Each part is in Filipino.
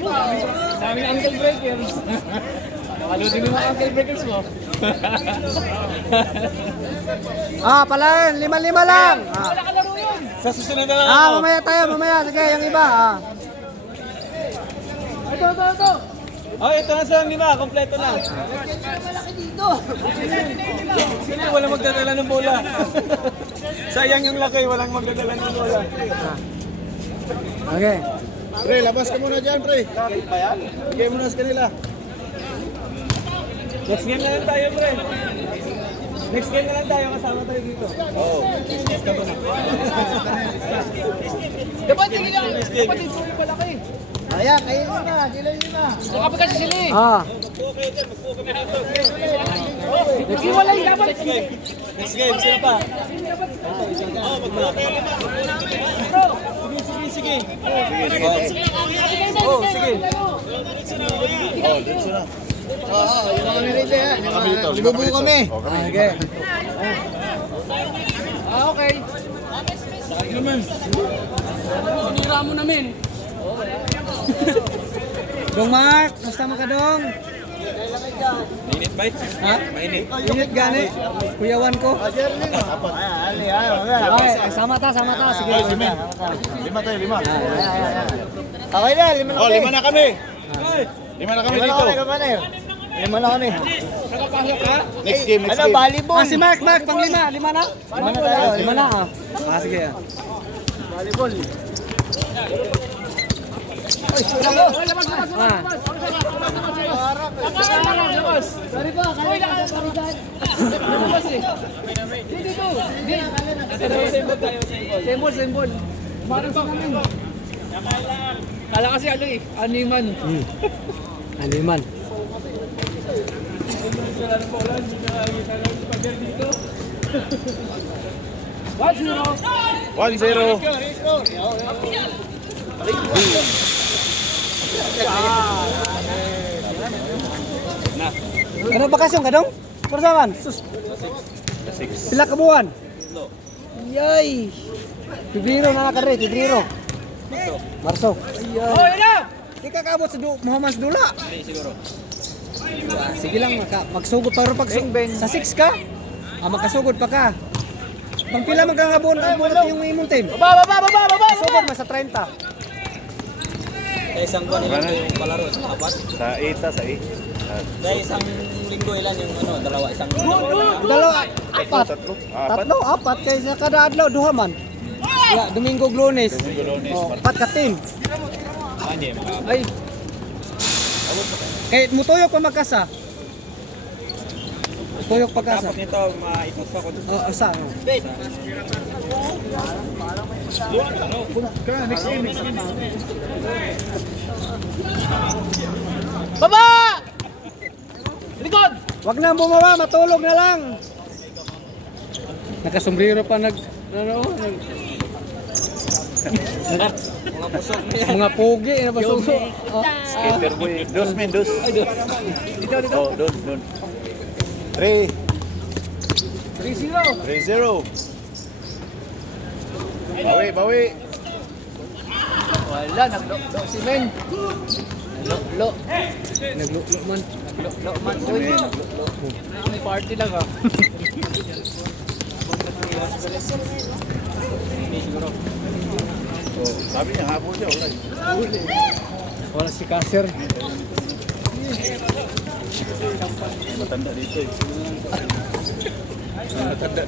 Daming ankle breakers. Ano din yung mga ankle breakers mo? Pala yun, 5-5 lang. Wala ka laro yun. Sa susunod na lang ako. Mamaya tayo, mamaya. Sige, yung iba. Ito. Oh, ito na sa lima, kompleto na. Malaki dito. Sino walang magdadala ng bola? Sayang yung laki, walang magdadala ng bola. Okay. Pre, labas ka muna dyan, pre. Bigay mo na sa kanila. Next game na lang tayo, pre. Next game na lang tayo, kasama tayo dito. Oo. Dapat hindi lang. Dapat hindi yung malaki. Ayan, kayo na. Sila yun na. Baka pa kasi sila eh. Magpuo kayo dyan, magpuo kami dito. Nagsiwalay dapat. Next game, sino pa? Oo, magpuo kayo naman. Sige. Oh, sige. Oh, dito na. Yun na kami rito yan. Kami dito, Libubuo kami. Okay. Okay. Tinira mo namin. Dong Mark, basta mo ka dong. Mainit ba? Ha? Mainit. Init gani. Kuyawan ko. Okay, sama ta. Sige. Lima tayo, lima. Okay na, 5 na Oh, kami. lima na kami. Lima na kami dito. 5 na kami. Nakapasok ka? Next game, next Ano, game. volleyball? Si Mark, pang 5 na? 5 na tayo, 5 na. Sige. Volleyball. Labas. Sorry pa, kaya ka sa parigan. Labas eh. Dito. Sembol. Marang pa kami. Kala kasi ano eh, animan. Aliman. What zero? 1-0. Ano bakasyon ka dong? Persamaan. Pila ka buwan? Yay! Febrero na nakare, Febrero. Marso. Oh, yun na! Di ka kaabot sa Muhammad Dula. Hindi, siguro. Sige lang, magsugod pa rin pag sa 6 ka. Magkasugod pa ka. Pang pila magkakabon yung imong team. Baba! Sugod mas sa 30. Kaya isang buwan ilan yung palaro sa apat? Sa 8, sa 8. Kaya isang linggo ilan yung dalawa, isang Dalawa, apat. Tatlo. Apat. Tatlo, apat. Kaya kada adlaw, duha man. Domingo, Lunes. Lunes. Apat ka team. Anim. Ay. Kaya mutuyok pa magkasa. Tuyok pagkasa. Tapos nito, maipos ako doon. Asa. Next game. Baba! Likod! Wag na bumaba, matulog na lang. Nakasombrero pa Mga pusok na yan. mga pogi na basuso. Skater boy. Dos, men, dos. Dito. Oh, dos. 3. 3-0. 3-0. Bawi. Wala, naglo si Men. Naglo. Naglulo man. Naglo man. Uy, may party lang ah. Oh, sabi niya, hapon siya. Wala si Kasir. Matanda dito eh.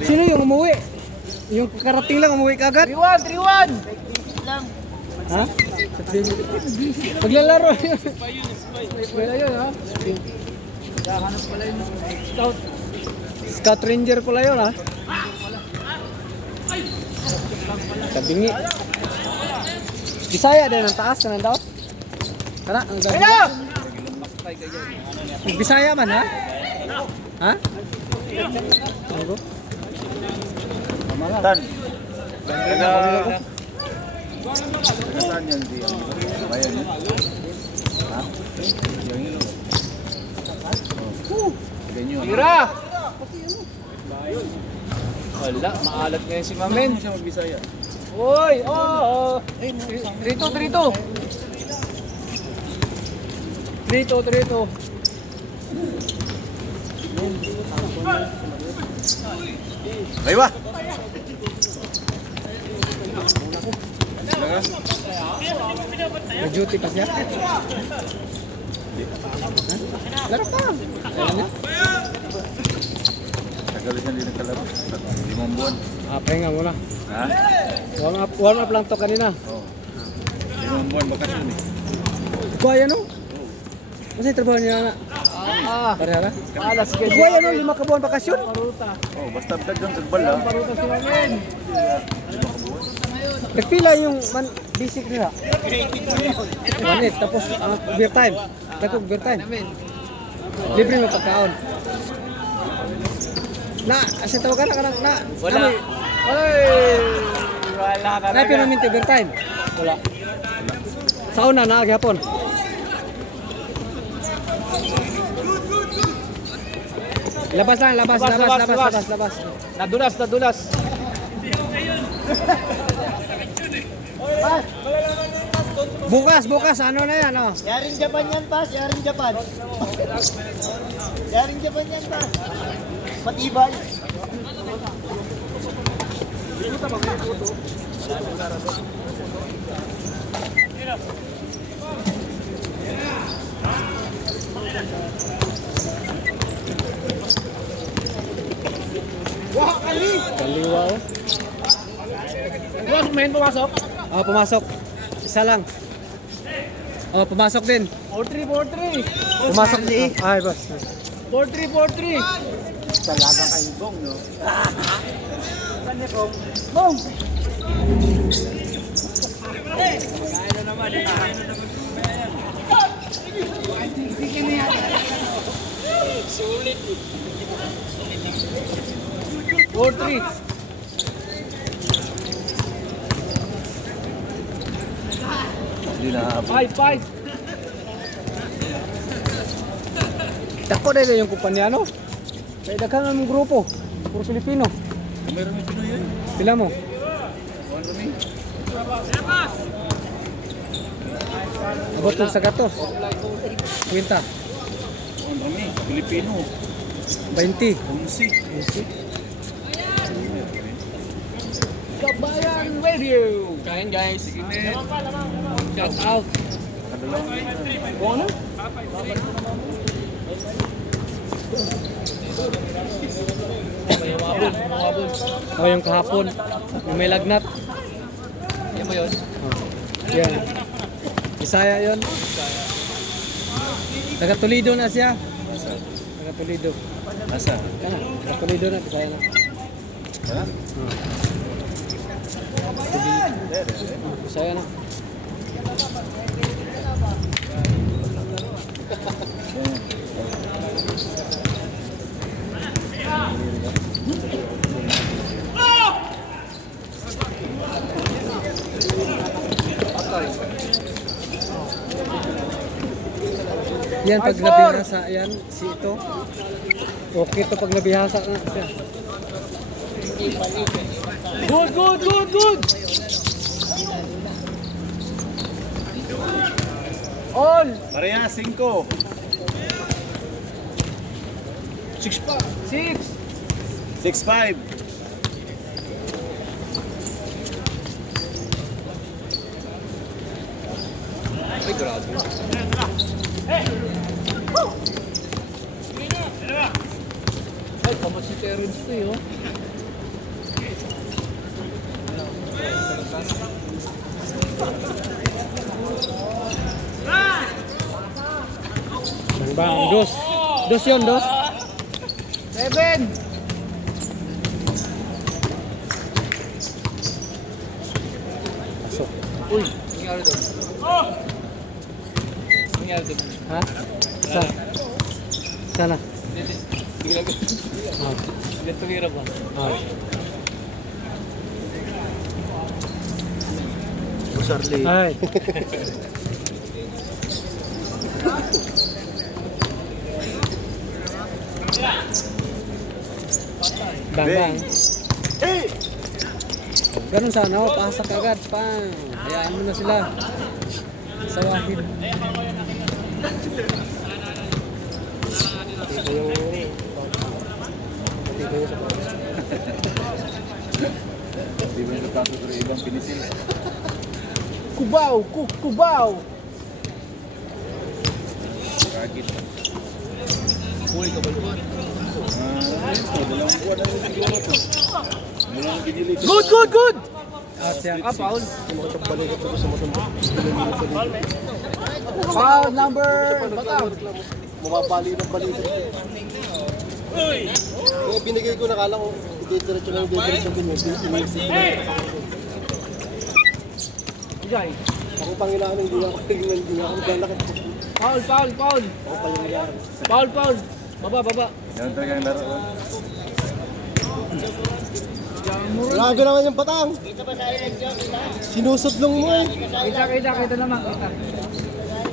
Sino yung umuwi? Yung karating lang umuwi kagad? 3-1. Ha? Paglalaro yun. Wala yun ha. Scout Ranger pala yun ha. Kabingi. Bisaya din ang taas na daw. Kana, ang gabi. Bisaya man ha? Ha? Ano? Tan. Taga saan yan siya? Bayan yun? Ha? Yan yun. Ganyan yun. Tira! Wala, maalat ngayon si Mamen. Ano siya magbisaya? Uy! Drito! 3-2, 3-2. Aywa! May duty pa siya. Ha? Laro pa. Ayan na. Tagal siya hindi nagkalaro. 5 buwan. Pahinga muna. Ha? Warm up lang to kanina. Oo. 5 buwan bakasyon eh. Kuya no? Kasi trabaho niya na. Parehara? Sige. Kuya no, 5 ka buwan bakasyon? Paruta. Oh, basta dagang tagbal ha. Paruta sila ngayon. Nagpila yung basic nila. Manit, tapos beer time. Takog beer time. Libre mo pagkaon. Na, kasi tawagan na kanang na. Wala. Ay, Wala ka na pinaminti beer time. Wala. Sa una na gihapon. Labas lang, labas. Nadulas. Bukas, ano na yan, oh. Yaring Japan yan, Pas. Yaring Japan. Yaring Japan yan, Pas. Matibay. Kaliwa, oh. Pumasok. Oh, pumasok. Isa lang. Oh, pumasok din. 4-3. Pumasok din. Ay, boss. 4-3. Talaga kayo, Bong, no? Bong! Sulit. 4-3. Hindi na habol. 5-5. Dako na yung kumpanya, no? Kaya daghan ang grupo. Puro Pilipino. Meron yung Pinoy yan. Pila mo? Kuhan kami. Abot sa gatos. Kwenta. Kuhan kami. Pilipino. 20. 11. Kabayan Radio. Kain guys. Shout out. Ano? Mabul. O yung kahapon. Yung may lagnat. Yan ba yun? Yan. Isaya yun. Taga Toledo na siya. Taga Toledo. Asa? Yan. Taga Toledo na. Isaya na. Ha? Isaya na. Yan pag nabihasa yan si ito. Okay to pag nabihasa na siya. Good. All. Pareha, 5. 6. 6-5. Ay, grabe. Ay, kamasitero dito yun. Bang, dos. Dos yun, dos. 7. Pasok. Uy, nangyari doon. Nangyari doon. Ha? Sa? Sana? Bigla ko. Ah. Bigla tumira ba? Ah. Charlie. Ay. Bang. Ganun sana, oh, pasak agad, pang. Hayaan mo na sila. Sawahin. Kubaw. Good. Out siya. Foul. Foul number. Baka. Kung binigay ko, nakala ko, diretso lang Jay. Ako pangilaan, hindi ako naglalakad. Foul. Ako pa yung yan. Foul. Baba. Yan talaga ang laro. Grabe naman yung patang. Sinusudlong mo eh. Kita naman.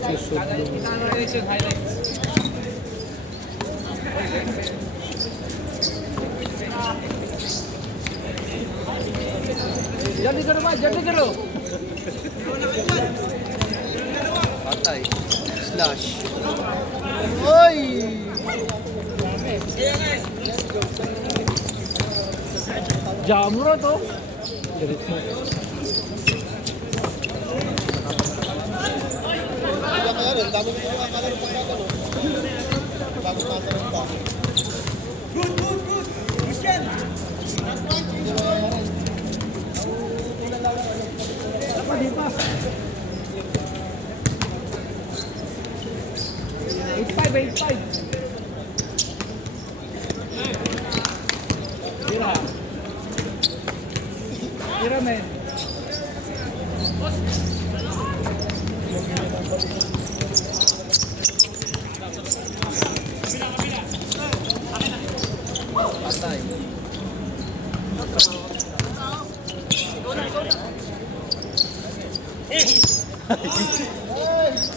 Kita ang reaction highlights. Jadi karo. Patay. Slash. Oy! Jamuro to. Di pa. 85. Tira men. Patay.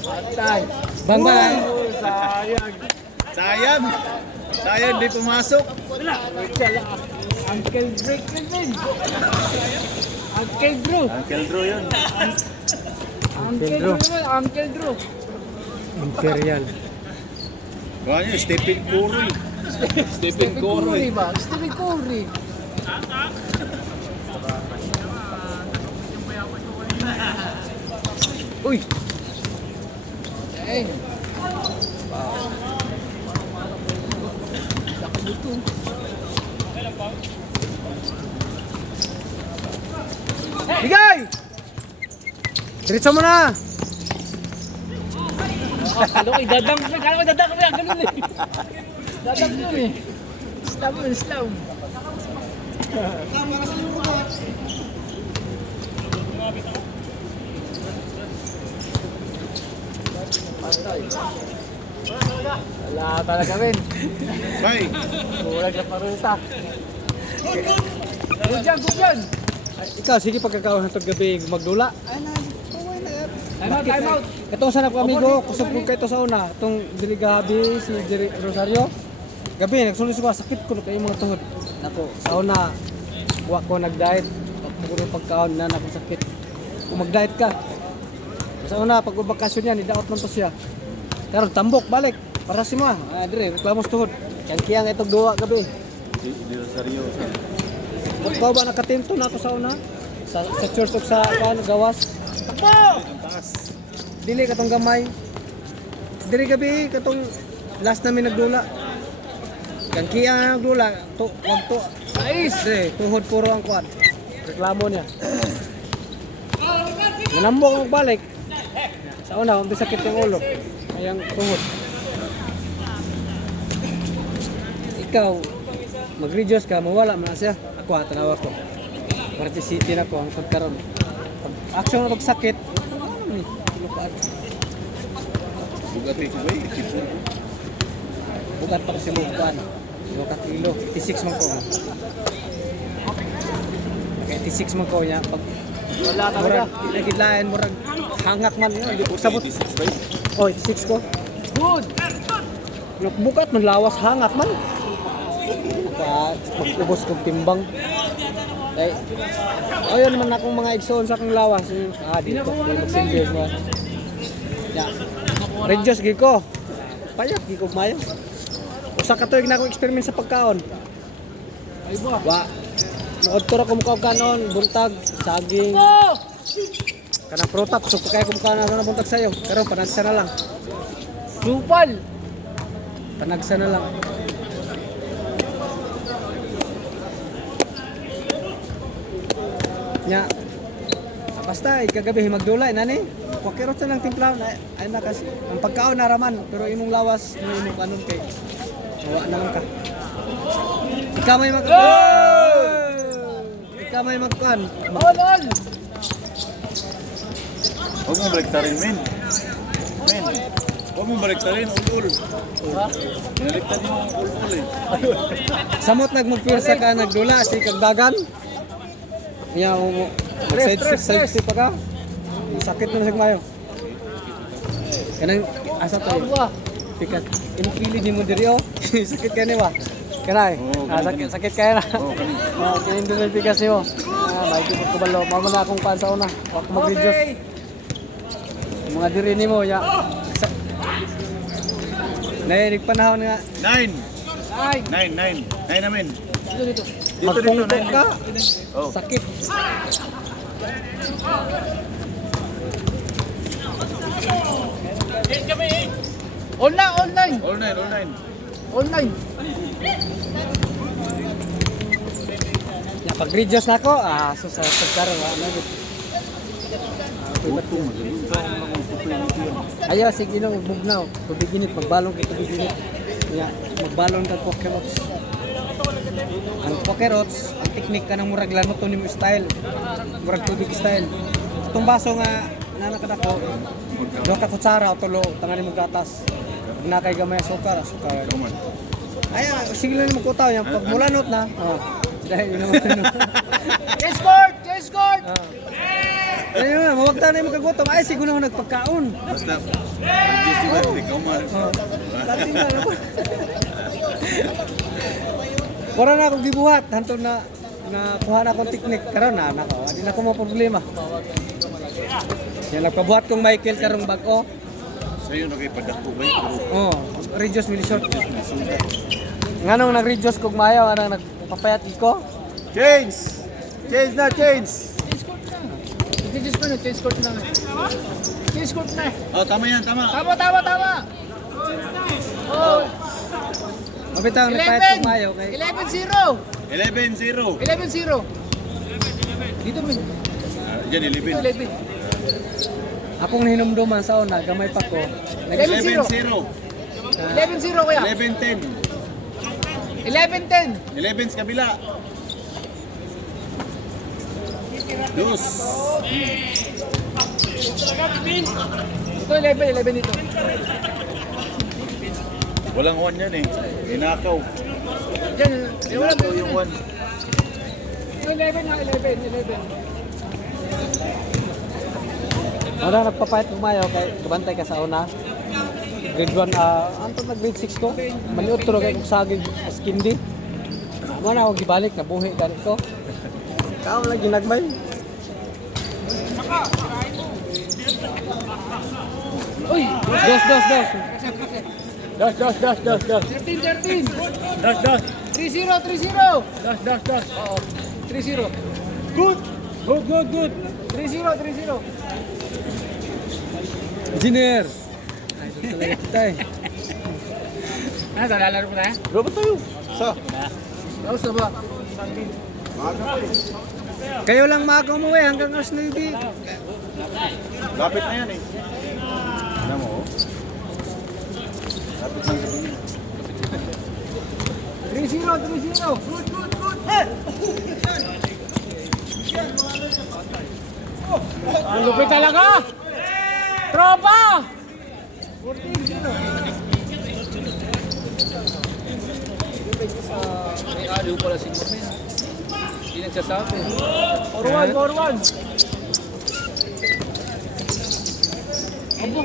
Patay. Bangban. Sayang, di pumasok. Uncle break din. Uncle Drew. Uncle Drew yun. Uncle Drew. Imperial. Gawa niyo, Stephen Curry. Stephen Curry ba? Stephen Curry. Uy! Eh. Bigay! Diretso mo na! Kalo ko, dadang ko yan, ganun eh. Dadang yun eh. Slam. Wala talaga rin. Bye. Kulang na paruta. Good yan. Ikaw, sige pagkakaon ng gabi magdula. Time out. Itong sanap ko amigo, kusog ko kayo sa una. Itong diligabi, si Rosario. Gabi, nagsulis-sulis, sakit ko na kayo mga tuhod. Nako, sa una, huwag ko nag-diet. Pagpuro pagkaon na nako sakit. Kung mag-diet ka, sa una, pag bakasyon yan, idaot man to siya. Pero tambok, balik. Para si mo dire, reklamos tuhod. Kiyang itong duwa gabi. Di Rosario. Ikaw ba nakatinto na ako sa una? Sa church of sa gawas? Dili katong gamay. Dili gabi katong last namin nagdula. Kang kiyang nagdula, wag to. Ayos, tuhod puro ang kuan. Reklamo niya. Nanambok ang balik. Sa una, kung sakit yung ulo. Ayang tuhod. Ikaw, mag-reduce ka, mawala man na siya. Ako tanawa ko. Particity na ko ang pagkaroon. Pag action na sakit, lukaan. Bugat ito ba eh? Bukat pa kasi mo kuan. 2 kilo, 86 man ko. 86 man ko niya. Pag Wala talaga. ilagidlayan mo rag hangak man yun. Hindi ko sabot. 86 ba eh? Oh, 86 ko. Good. Bukat man lawas hangak man. Mag-ubos kong timbang. Ay, ayun naman akong mga igsoon sa akong lawas. Dito. Mag-silbios mo. Ya. Redyos, giko. Payak, giko mayo. Usa ka tuig na akong experiment sa pagkaon. Ay ba? Wa. Nood ko ra ko mukha kanon, buntag, saging. Kanang protap, so kaya kung kana na buntag sa'yo. Karon panagsa na lang. Supal. Panagsa na lang. Nya. Basta kagabi magdulay nani. Kwakirot sa lang timpla na ay nakas. Ang pagkaon naraman pero imong lawas mo imong kanon kay. Wala naman ka. Ikaw may mag Ikaw may magkuan. All. Huwag mo balik rin, men. Men. Huwag mo balik rin, ul-ul. Baliktad yung ul-ul eh. Samot nagmagpirsa ka nagdula si kagdagan. Nya mo side pa ka. Sakit na sa mayo. Kanang asa to. Pikat inpili ni mo diri oh. Sakit kani ba? Kanay. Sakit kaya na. Oh, kini dili pikas niyo. May tipo ko balo. Mao na akong pan sa una. Wa ko mag-videos. Mga diri nimo ya. Nairig panahon nga. 9 namin. Dito. Magpungpok ka. Oh. Sakit. Online. All 9. Online. Ya pag videos na ako, so sa pagkaroon ano gid. Ayaw sige no bugnaw. Tubig init magbalong kay tubig init. Ya magbalon kag pokerots. Ang pokerots, ang teknik kanang murag lanot to nimo style. Murag tubig style. Itong baso nga nanakadako. Do ka kutsara o tulo tangan nimo gatas. Pag nakay gamay sukar. Ay, sige lang mo kutaw yan. Pag mulanot na. Dahil yun naman. Chase court. Ayun na, mawagta na yung magkagutom. Ay, siguro na nagpagkaon. Basta, reduce diba? Ikaw man. Dating na. Para na akong gibuhat. Hantod na kuha na akong teknik. Karon na, nako. Hindi na ako mo problema. Yan, nagpabuhat kong Michael karong bag-o. Sa'yo na kayo padako ba? Oh, reduce milisyon. Nganong nag-reduce kog mayaw, anang nagpapayat ko? Change na. Chase court na. Chase court na. Oh, tama yan, tama. Tama. Oh, Mabitaw nagpayat kog mayaw kay 11-0. 11-0. Dito min. Yan, 11. 11. akong hinumduman sa una, gamay pa ko. 11-0. 11-0. 11-0 kuya. 11-10. 11-10. 11 sa kabila. Dos. Ito 11 dito. Walang one yan eh. Inakaw. Diyan, wala Inakaw yung one. Ito 11 na 11. Wala nagpapayat kong mayo kay kabantay ka sa una. Grade 1, anto na grade 6 ko. Maliot tulo kay kong sagig skindi. Mo na ako gibalik na buhi ganit ko. Kao lagi nagbay. Uy, Dos. 13. Das. 3-0. Das. Oo. 3-0. Good. 3-0. Engineer. Ay, talaga kita eh. Ano, lalaro mo na? Bro, ba't tayo? Sa? Tapos na ba? Kayo lang maaga umuwi hanggang alas 9. Lapit na yan eh. Alam mo, oh. Lapit na yan. 3-0. Ang lupit talaga! Tropa! 14-0. May aliw pala si Momen. Hindi nagsasabi. 4-1. Abo.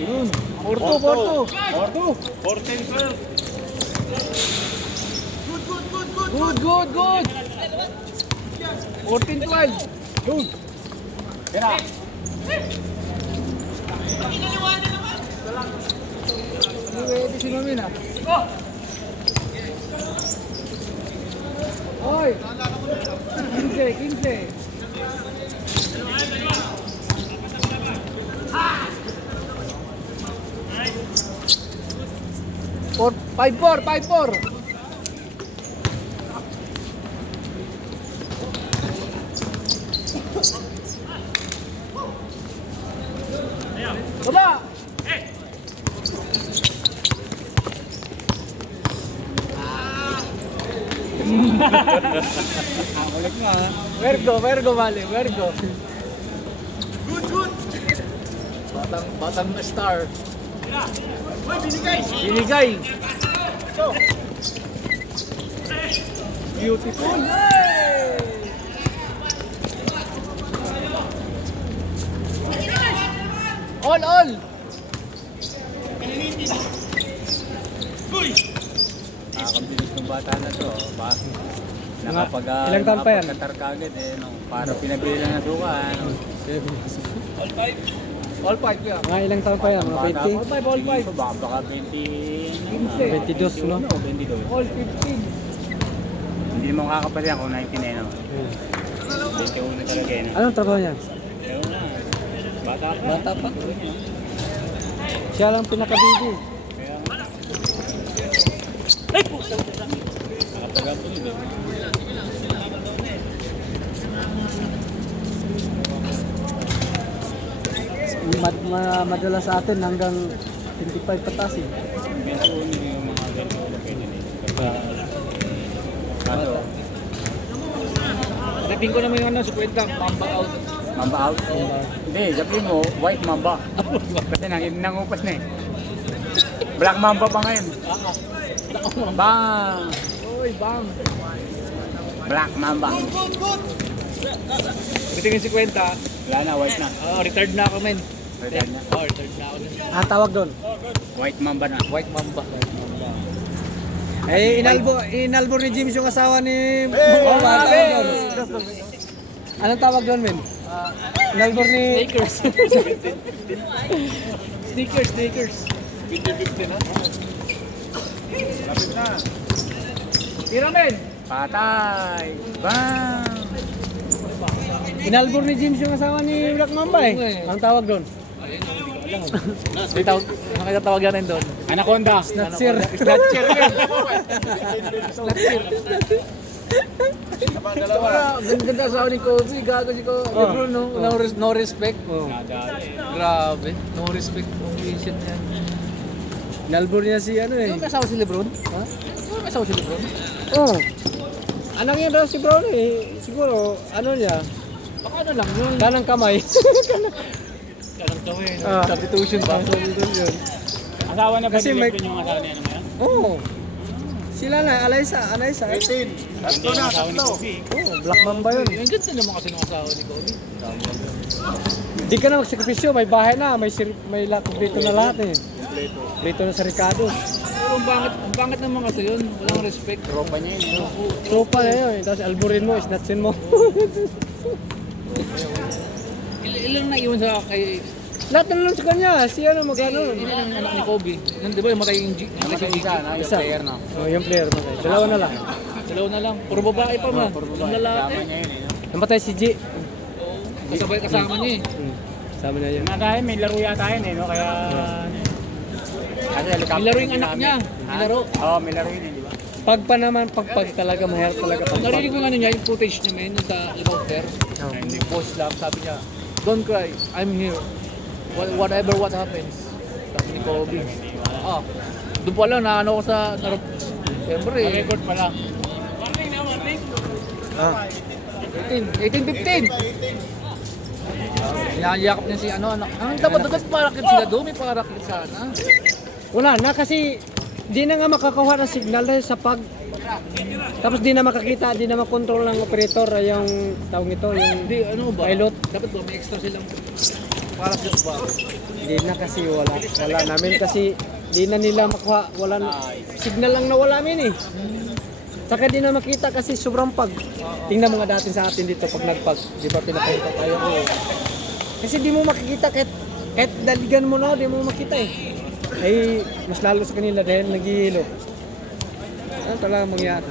Yun. 4-2. 14-12. Good. 14-12. Good. Kira. Pwede si Mami na. Oy! 15. 5-4. Baba! Ulit mo ha. Vergo, vale, Vergo. Batang na star. Binigay. Beautiful. All. Nakakabilis ng bata na to. Nakapag ilang taon pa yan? nakapagkatar kagad no. Para pinabili lang ng suka. All 5 yan. Mga ilang taon pa yan? Mga 20? All 5. Baka 20... 22, no? 22. All 15. Hindi mo makakapal yan kung 19 no. 21 talaga no. Anong trabaho niyan? Ewan na. Bata pa. Bata pa? Siya lang pinaka-baby. Kaya nga. Nakapagapon yun eh. Madala sa atin hanggang 25 pataas eh. Medyo hindi yung mga ganito na pwede nito. Kaso, Dating ko naman yung ano, 50, mamba out. mamba out? Hindi, sabihin mo, white mamba. Kasi nangupas na eh. Black mamba pa ngayon. Bang! Oy, bang. Black mamba. Dating yung 50, Wala na, white na. retired na ako, men. Retired na. Retired na ako. Tawag doon. White mamba na. White mamba. Eh, inalbo ni James yung asawa ni... Anong tawag doon, men? Inalbo ni... Sneakers. Sneakers. 50-50 na. Lapit na. Tira, men. Patay! Bang! Inalbo ni James yung asawa ni Black Mamba eh. Anong tawag doon? Ano kaya tawag natin doon? Anaconda! Snatcher. Snatcher yan. Tama, dalawa. Ganda sa ni Kobe. Gago si Kobe. Bro, no respect. Oh. Nadali. Grabe. No respect. Holy shit yan. Inalbo niya si ano eh. Yung kasawa si Lebron? Ha? Yung kasawa si Lebron? Oh. Anong yun daw si Brown eh. Siguro, ano niya, Baka ano lang yun. kanang kamay. Kanang kami. Ah. Substitution ba? Yun. Asawa na ba Kasi ni may- Lebron yung asawa niya ngayon? Oo. Sila na, Alaysa. 18. Tatlo na, Asawa ni tatlo. Kobe. Oh, Black Mamba yun. Yung ganda naman kasi ng asawa ni Kobe. Di ka na magsakripisyo, may bahay na, may kumpleto na lahat eh. Kumpleto na sa Ricardo. Pero ang pangit naman kasi yun. Walang respect. Tropa niya yun. Tropa na yun, tapos alburin mo, snatchin mo. Ilang naiwan sa kay... Lahat na lang sa kanya, si ano magano. Ilan ang anak ni Kobe? Nung di ba yung matay yung Kasi isa na, yung Isa. player na. Oh, yung player mo. Dalawa na lang. Dalawa na lang. Puro babae pa man. Puro Ang babae. lalaki. Tama niya yun eh. no? Namatay si G. Kasabay kasama niya eh. Sama na yun. Nga tayo, may laro yata yun eh, no? Kaya... Kasi helicopter May laro yung anak namin. niya. Ha? May laro. Oo, may laro yun eh, di ba? Pag pa naman, pag talaga, mahirap talaga pag. Narinig ko yung ano niya, yung footage niya men, yung sa helicopter. Yung boss lang, sabi niya, don't cry, I'm here. Whatever what happens. Sabi ni Kobe. Doon pa lang, naano ko sa... Siyempre eh. Record pa lang. Ah. 18-15. Niyayakap niya si ano, anak. Ang dapat parakit sila doon, may parakit sana. Wala na kasi di na nga makakuha ng signal dahil sa pag. Tapos di na makakita, di na makontrol ng operator yung tawag ito, yung Hindi, ano ba? pilot. Dapat ba may extra silang parakit ba? Di na kasi wala namin kasi di na nila makuha, wala na, signal lang nawala amin eh. Saka di na makita kasi sobrang pag. Tingnan mga dati sa atin dito pag nagpag, di ba pinapunta tayo ko. Kasi di mo makikita kahit Kahit daligan mo na, di mo makita eh. Ay, mas lalo sa kanila dahil naghihilo. Ano talaga mangyari?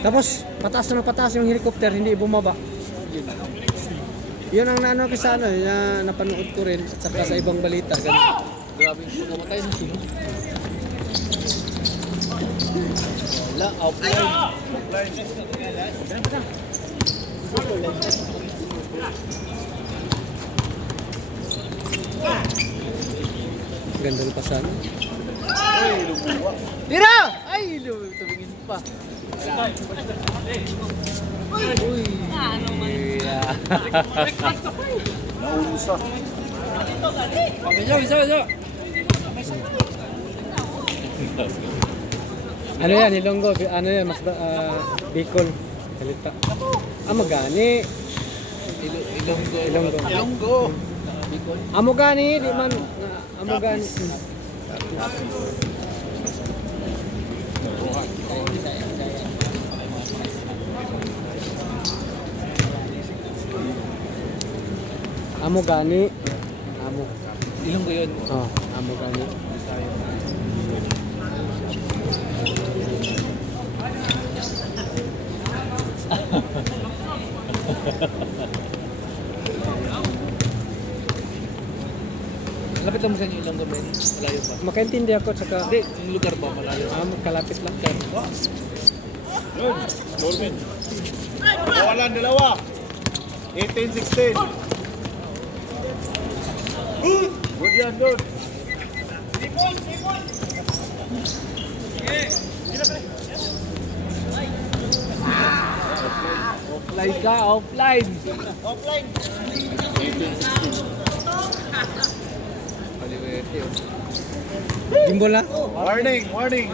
Tapos, pataas yung helicopter, hindi bumaba. Yun ang naano ko sa ano, na napanood ko rin at saka sa ibang balita. Ganun. Grabe yung pumatay ng sunod. Wala, offline. Ganda rin pa sana. Tira! Ay, tumingin pa. Uy. Yeah. Naulusa. Ano yan, Ilonggo? Ano yan, mas Bicol. Salita. Magani. Ilonggo. Ilonggo. Ilonggo. Bicol. Amogani, di man. Amogani. Amogani. Amo. Ilonggo yun. Oh, Amogani. Lapit lang mo sa inyo Ilonggo, men. Malayo pa. Makaintindi ako tsaka Hindi, yung lugar ba malayo? kalapit lang. Yun, Dolmen. Walan, dalawa. 18-16. Good yan, good. Offline ka, offline. 18-16. Paliwete yun. Gimbal na? Warning, warning.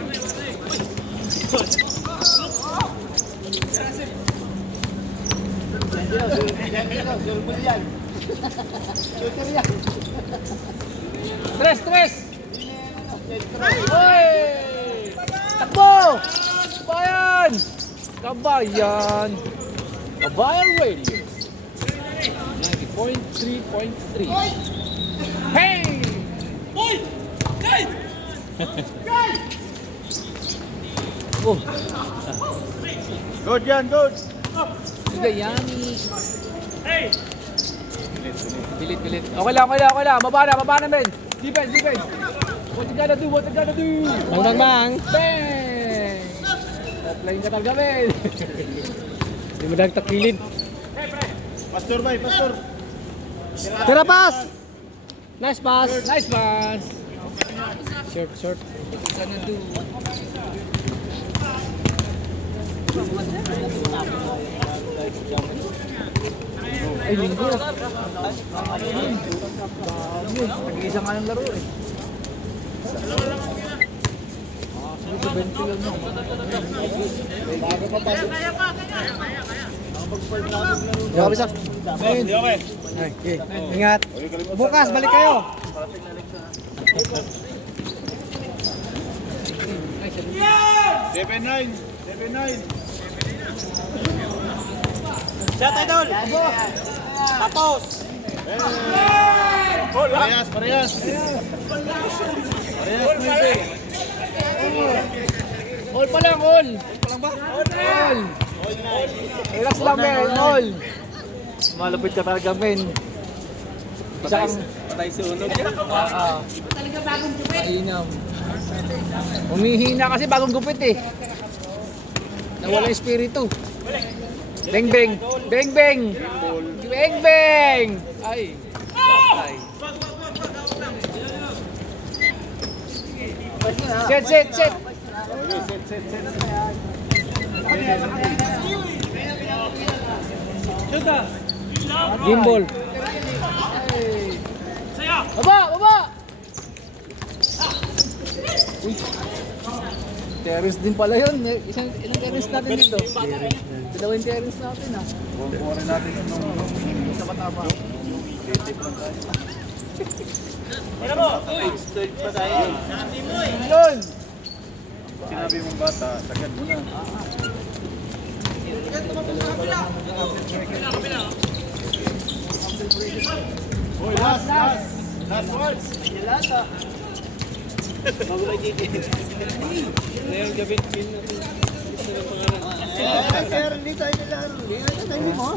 Tres! Hoy! Takbo! Kabayan! Kabayan! Kabayan Radio. 90.3.3. Hey! Oh, Good yan, good. Gayani. Pilit. Okay lang. Baba na, men. Defense. What you gotta do? Bang. Bang! Offline ka talaga, men. Di mo dagtak kilid. Pastor, bay, pastor. Tira pass! Nice pass! Nice pass. Short. What you gonna do? Ay, linggo. Nag-iisa nga ng laro eh. Sige, 20 lang mo. Grabe sak. Okay. Okay. Ingat. Bukas balik kayo. Seven nine. Parehas. All pa lang, all. All. Relax lang, men. All. Malapit ka talaga, men. Patay si Unog yan. Talaga bagong gupit. Mainam. Humihina kasi bagong gupit eh. Nawala yung espiritu. Beng. Ay. Patay. Set. Gimbal. Baba! Uy. Terrace din pala yun. Ilang terrace natin dito? Dalawang terrace natin ah. Buwan rin natin nung Sa Mataba. Yun! sinabi mong bata, sagad mo na. Hoy, last. Last words. Dilata. Bago kay JJ. Ngayong gabi, pin natin. Kaya hindi tayo nilaro. Hindi tayo mo.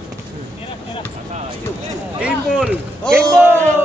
Game ball! Game ball!